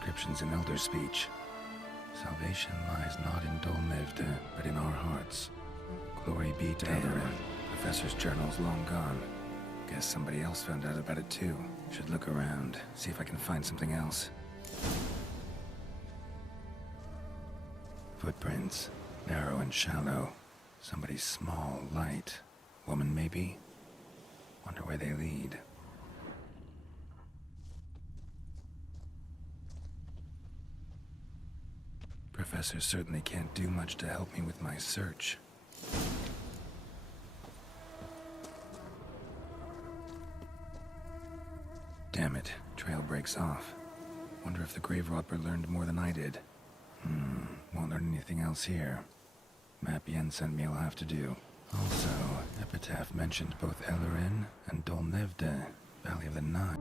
inscriptions in elder speech. Salvation lies not in Dolnevde, but in our hearts. Glory be to Eldarin. Professor's journal's long gone. Guess somebody else found out about it too. Should look around, see if I can find something else. Footprints. Narrow and shallow. Somebody small, light. Woman maybe? Wonder where they lead. Professor certainly can't do much to help me with my search. Damn it, trail breaks off. Wonder if the grave robber learned more than I did. Won't learn anything else here. Map Yen sent me will have to do. Also, Epitaph mentioned both Eldarin and Dolnevde, Valley of the Nine.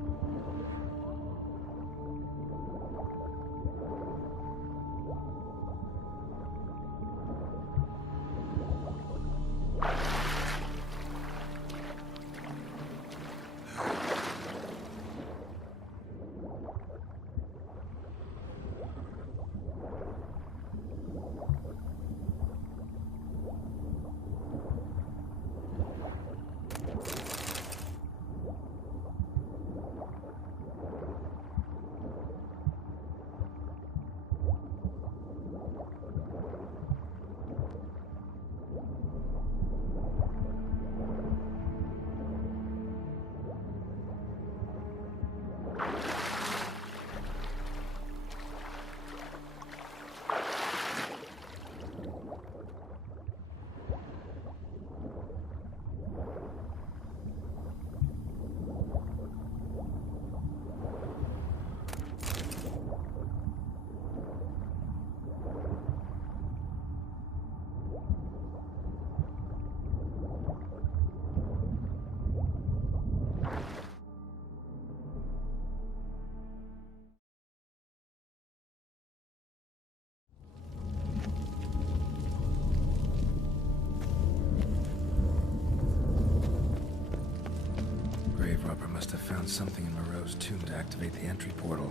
Must have found something in Moreau's tomb to activate the entry portal.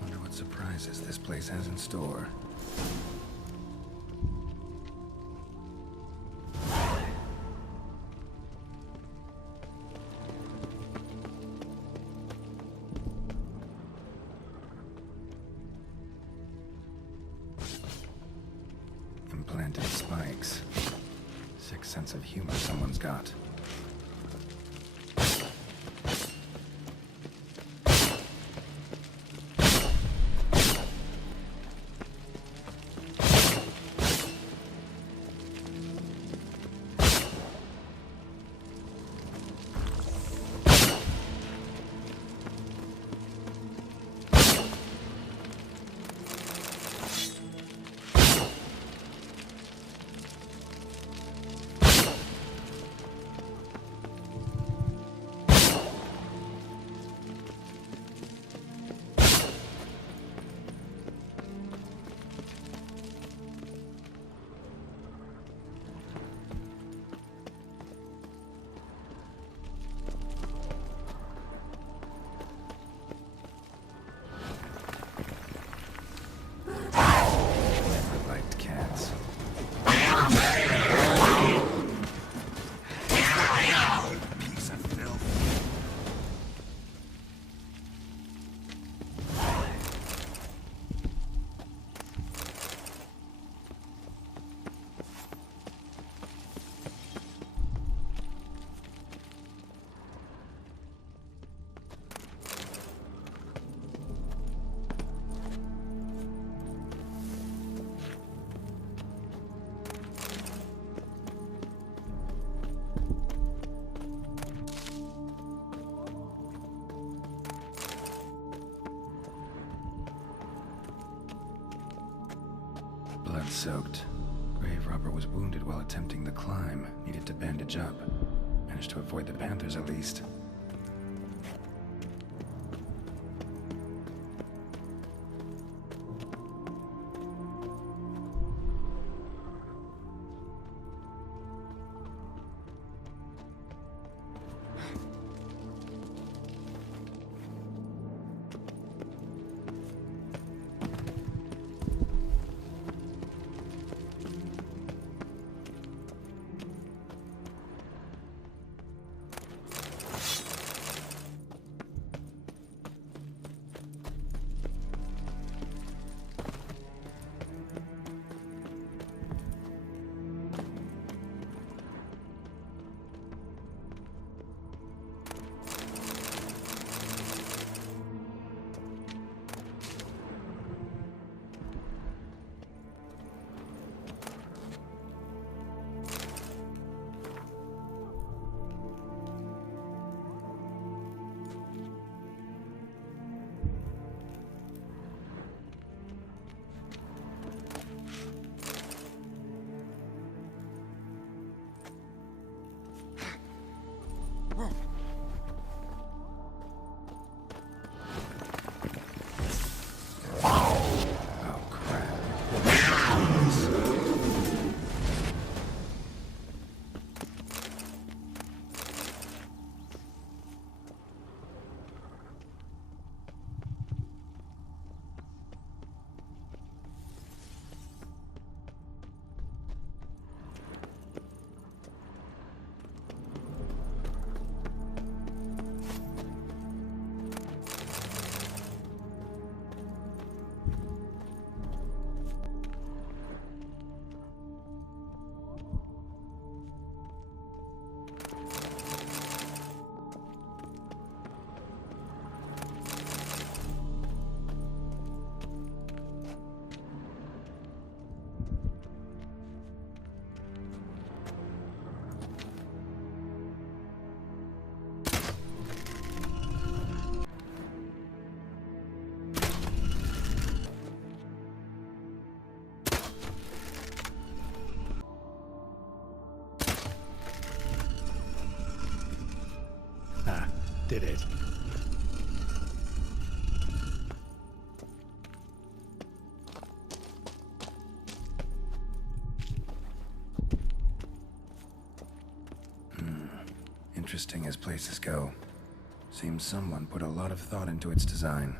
Wonder what surprises this place has in store. Implanted spikes. Sick sense of humor someone's got. Blood-soaked. Grave robber was wounded while attempting the climb. Needed to bandage up. Managed to avoid the panthers at least. Did it. Interesting as places go. Seems someone put a lot of thought into its design.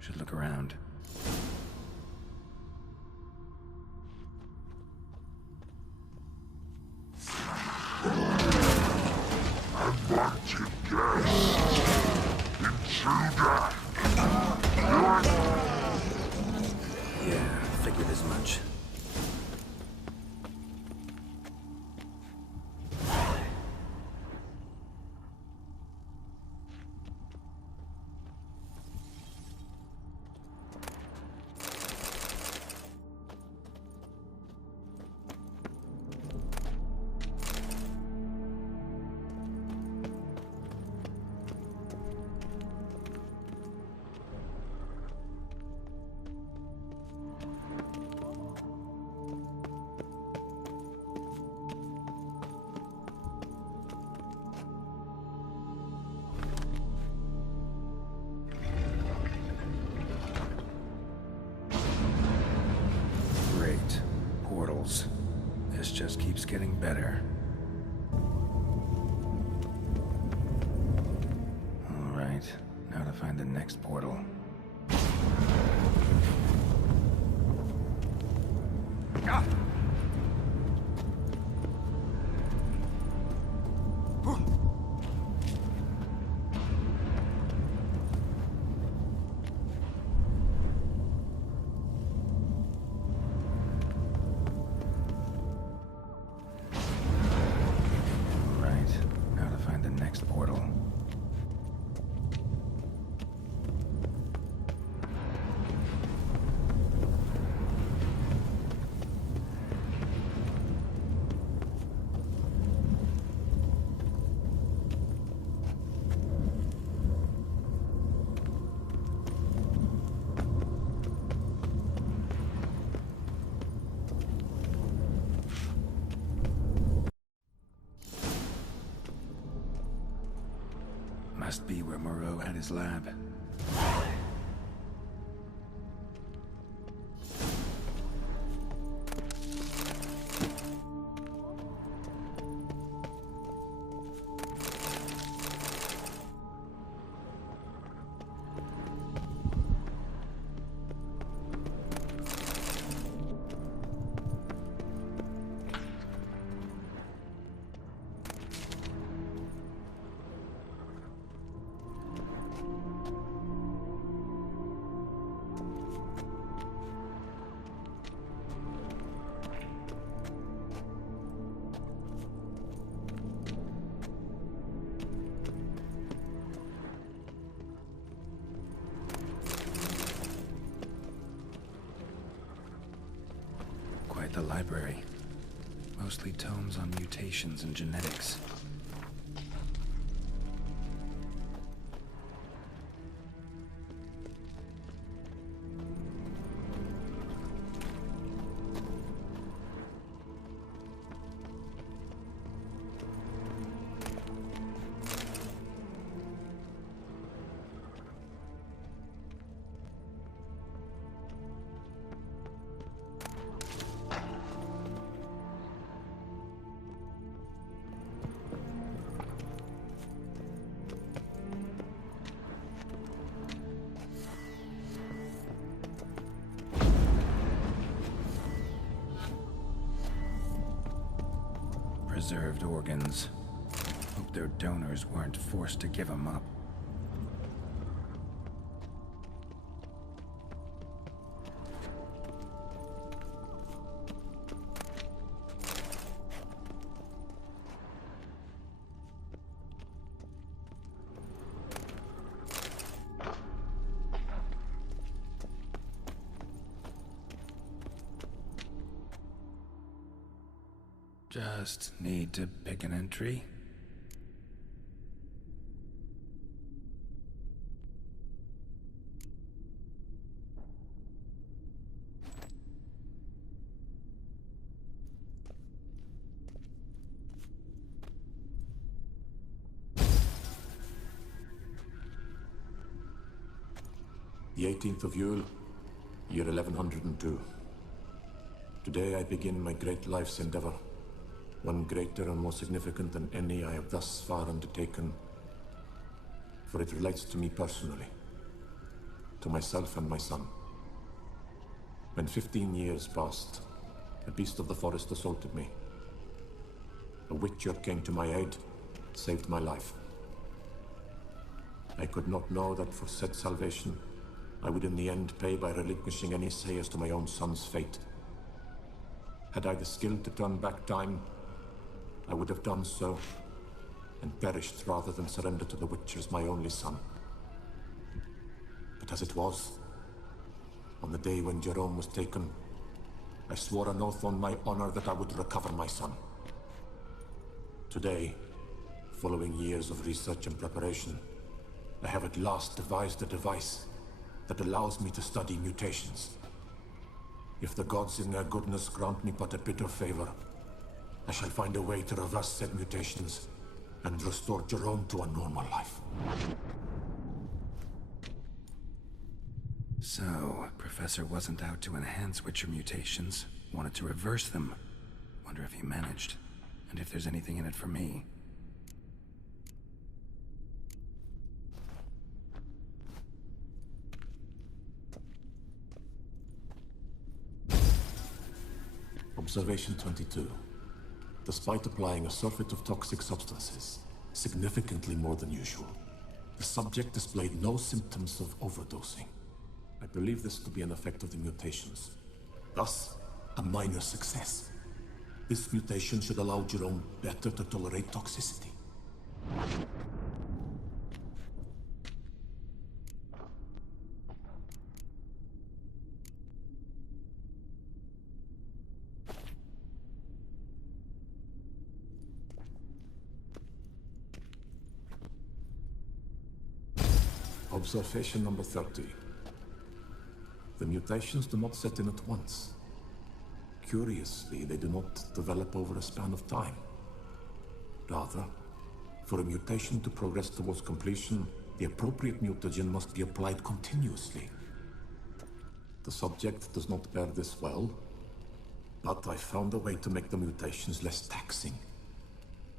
Should look around. Yeah, figured as much. Great. Portals. This just keeps getting better. Alright, now to find the next portal. Ah! Portal. Must be where Moreau had his lab. The library. Mostly tomes on mutations and genetics. Preserved organs. Hope their donors weren't forced to give them up. Just need to pick an entry. The 18th of Yule, year 1102. Today I begin my great life's endeavor, one greater and more significant than any I have thus far undertaken, for it relates to me personally, to myself and my son. When 15 years passed, a beast of the forest assaulted me. A witcher came to my aid, saved my life. I could not know that for said salvation, I would in the end pay by relinquishing any say as to my own son's fate. Had I the skill to turn back time, I would have done so, and perished rather than surrender to the witchers my only son. But as it was, on the day when Jerome was taken, I swore an oath on my honor that I would recover my son. Today, following years of research and preparation, I have at last devised a device that allows me to study mutations. If the gods in their goodness grant me but a bit of favor, I shall find a way to reverse said mutations and restore Jerome to a normal life. So, Professor wasn't out to enhance Witcher mutations, wanted to reverse them. Wonder if he managed, and if there's anything in it for me. Observation 22. Despite applying a surfeit of toxic substances, significantly more than usual, the subject displayed no symptoms of overdosing. I believe this to be an effect of the mutations. Thus, a minor success. This mutation should allow Jerome better to tolerate toxicity. Observation number 30. The mutations do not set in at once. Curiously, they do not develop over a span of time. Rather, for a mutation to progress towards completion, the appropriate mutagen must be applied continuously. The subject does not bear this well, but I found a way to make the mutations less taxing,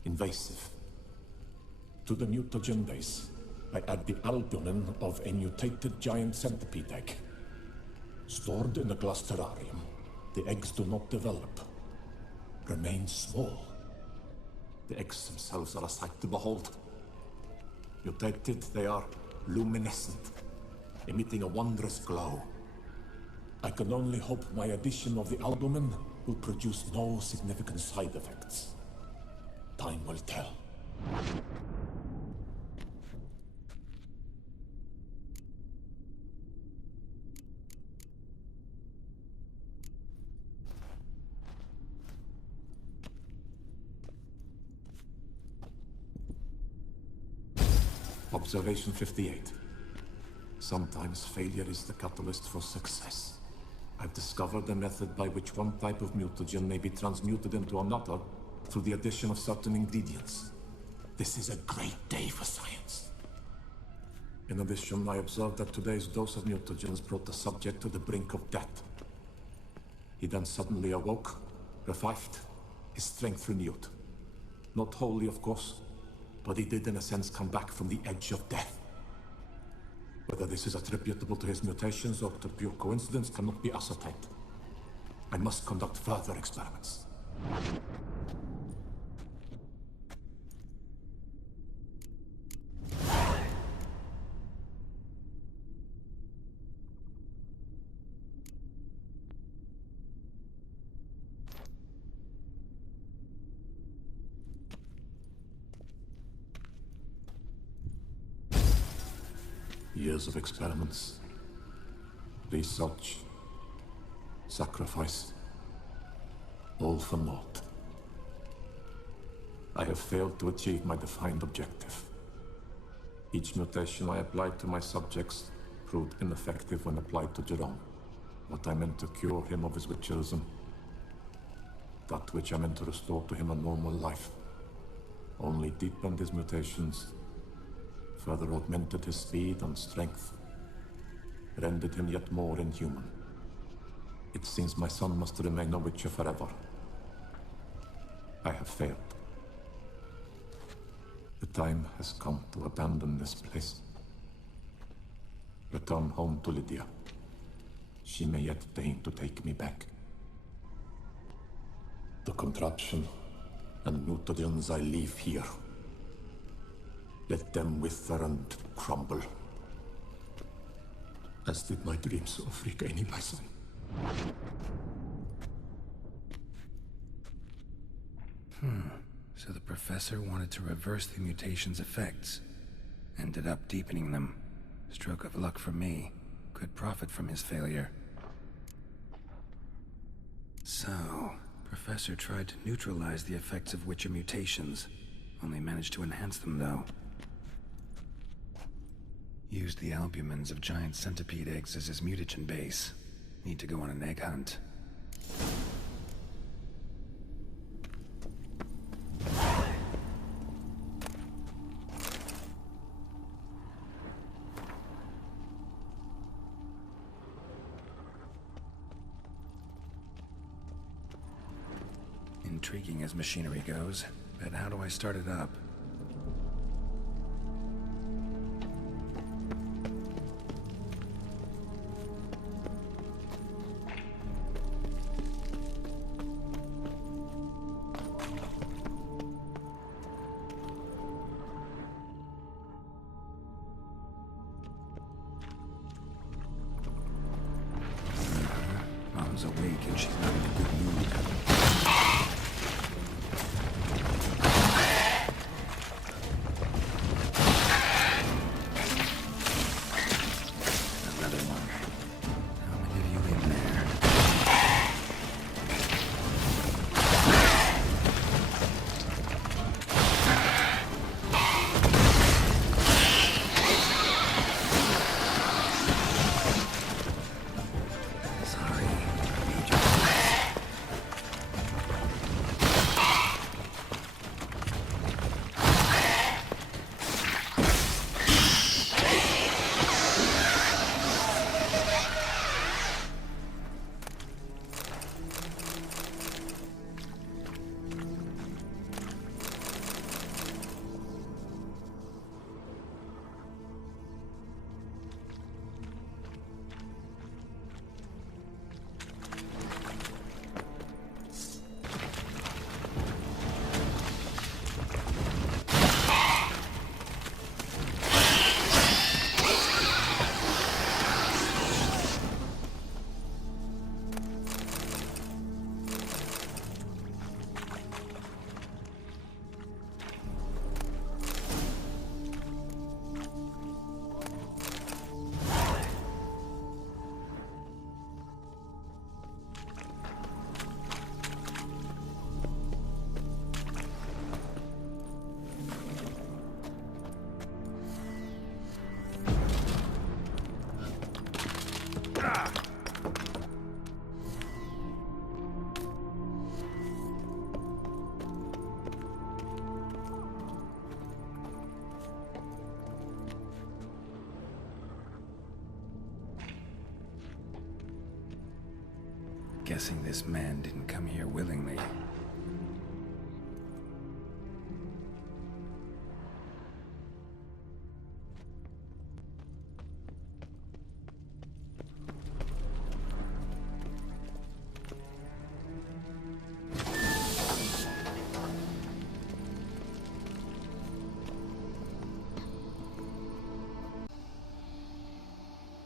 invasive. To the mutagen base, I add the albumin of a mutated giant centipede egg. Stored in a glass terrarium, the eggs do not develop, remain small. The eggs themselves are a sight to behold. Mutated, they are luminescent, emitting a wondrous glow. I can only hope my addition of the albumin will produce no significant side effects. Time will tell. Observation 58. Sometimes failure is the catalyst for success. I've discovered a method by which one type of mutagen may be transmuted into another through the addition of certain ingredients. This is a great day for science. In addition, I observed that today's dose of mutagens brought the subject to the brink of death. He then suddenly awoke, revived, his strength renewed. Not wholly, of course, but he did in a sense come back from the edge of death. Whether this is attributable to his mutations or to pure coincidence cannot be ascertained. I must conduct further experiments. Years of experiments, research, sacrifice, all for naught. I have failed to achieve my defined objective. Each mutation I applied to my subjects proved ineffective when applied to Jerome. What I meant to cure him of his witcherism, that which I meant to restore to him a normal life, only deepened his mutations, further augmented his speed and strength, rendered him yet more inhuman. It seems my son must remain a witcher forever. I have failed. The time has come to abandon this place. Return home to Lydia. She may yet deign to take me back. The contraption and mutagens I leave here. Let them wither and crumble. As did my dreams of regaining my son. So the professor wanted to reverse the mutation's effects. Ended up deepening them. Stroke of luck for me. Could profit from his failure. So, Professor tried to neutralize the effects of Witcher mutations. Only managed to enhance them, though. Used the albumins of giant centipede eggs as his mutagen base. Need to go on an egg hunt. Intriguing as machinery goes, but how do I start it up? Mom's awake and she's not in a good mood. Guessing this man didn't come here willingly.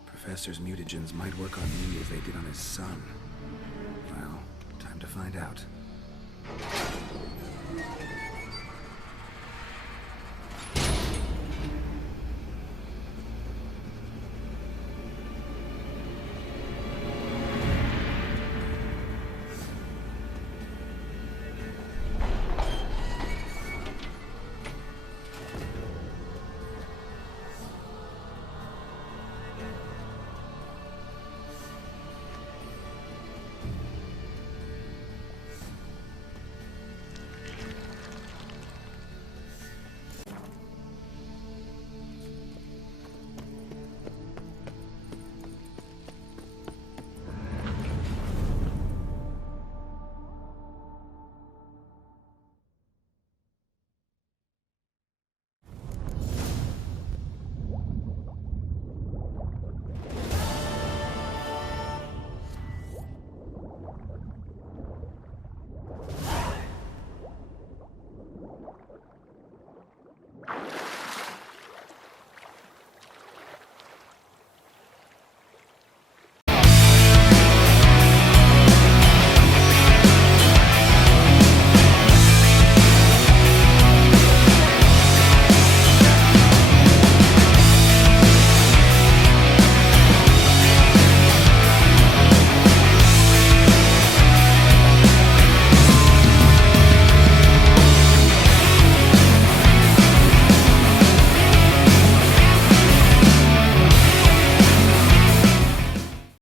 Professor's mutagens might work on me as they did on his son. Well, time to find out.